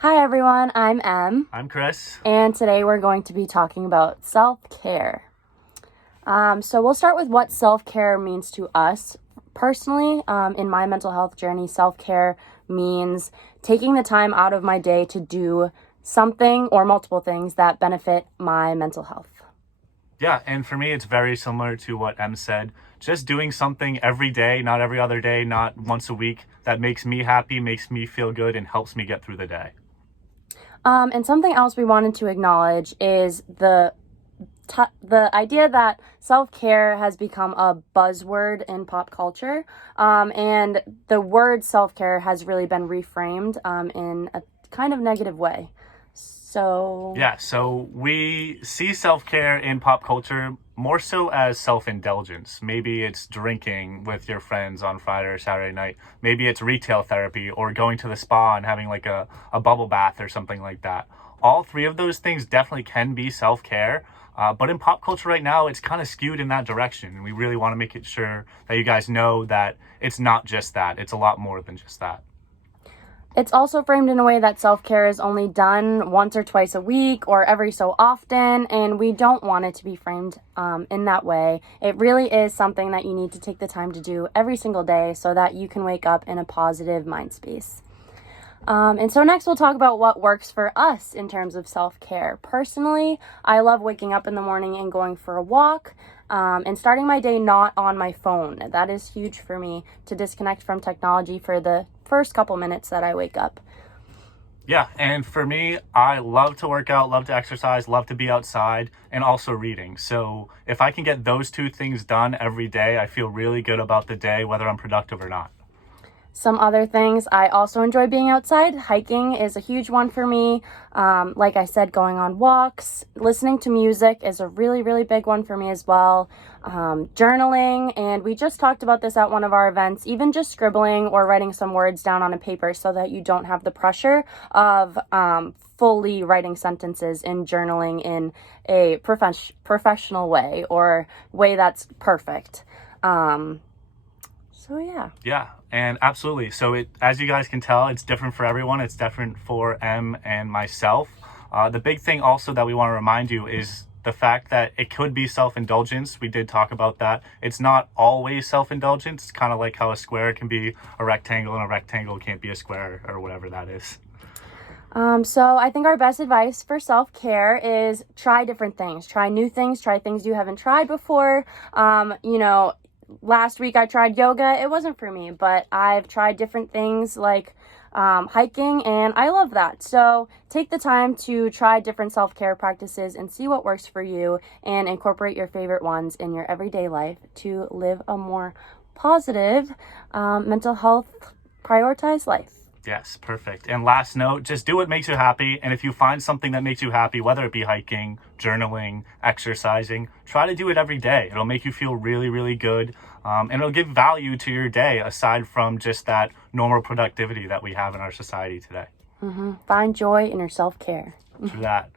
Hi everyone, I'm Em, I'm Chris. and today we're going to be talking about self-care. So we'll start with what self-care means to us. Personally, in my mental health journey, self-care means taking the time out of my day to do something or multiple things that benefit my mental health. Yeah, and for me, it's very similar to what Em said. Just doing something every day, not every other day, not once a week, that makes me happy, makes me feel good, and helps me get through the day. And something else we wanted to acknowledge is the idea that self-care has become a buzzword in pop culture, and the word self-care has really been reframed in a kind of negative way. So we see self-care in pop culture more so as self-indulgence. Maybe it's drinking with your friends on Friday or Saturday night. Maybe it's retail therapy or going to the spa and having like a bubble bath or something like that. All three of those things definitely can be self-care. But in pop culture right now, it's kind of skewed in that direction. And we really want to make it sure that you guys know that it's not just that. It's a lot more than just that. It's also framed in a way that self-care is only done once or twice a week or every so often, and we don't want it to be framed in that way. It really is something that you need to take the time to do every single day so that you can wake up in a positive mind space. And so next we'll talk about what works for us in terms of self-care. Personally, I love waking up in the morning and going for a walk, and starting my day not on my phone. That is huge for me, to disconnect from technology for the first couple minutes that I wake up. Yeah, and for me, I love to work out, love to exercise, love to be outside, and also reading. So if I can get those two things done every day, I feel really good about the day, whether I'm productive or not. Some other things, I also enjoy being outside. Hiking is a huge one for me. Like I said, going on walks, listening to music is a really, really big one for me as well. Journaling, and we just talked about this at one of our events, even just scribbling or writing some words down on a paper so that you don't have the pressure of fully writing sentences in journaling in a professional way or way that's perfect. Yeah. Yeah, and absolutely. So as you guys can tell, it's different for everyone. It's different for Em and myself. The big thing also that we want to remind you is the fact that it could be self-indulgence. We did talk about that. It's not always self-indulgence. It's kind of like how a square can be a rectangle and a rectangle can't be a square or whatever that is. So I think our best advice for self-care is try different things, try new things, try things you haven't tried before. Last week I tried yoga. It wasn't for me, but I've tried different things like hiking, and I love that. So take the time to try different self-care practices and see what works for you and incorporate your favorite ones in your everyday life to live a more positive, mental health prioritized life. Yes, perfect. And last note, just do what makes you happy. And if you find something that makes you happy, whether it be hiking, journaling, exercising, try to do it every day. It'll make you feel really, really good. And it'll give value to your day aside from just that normal productivity that we have in our society today. Find joy in your self-care. Through that.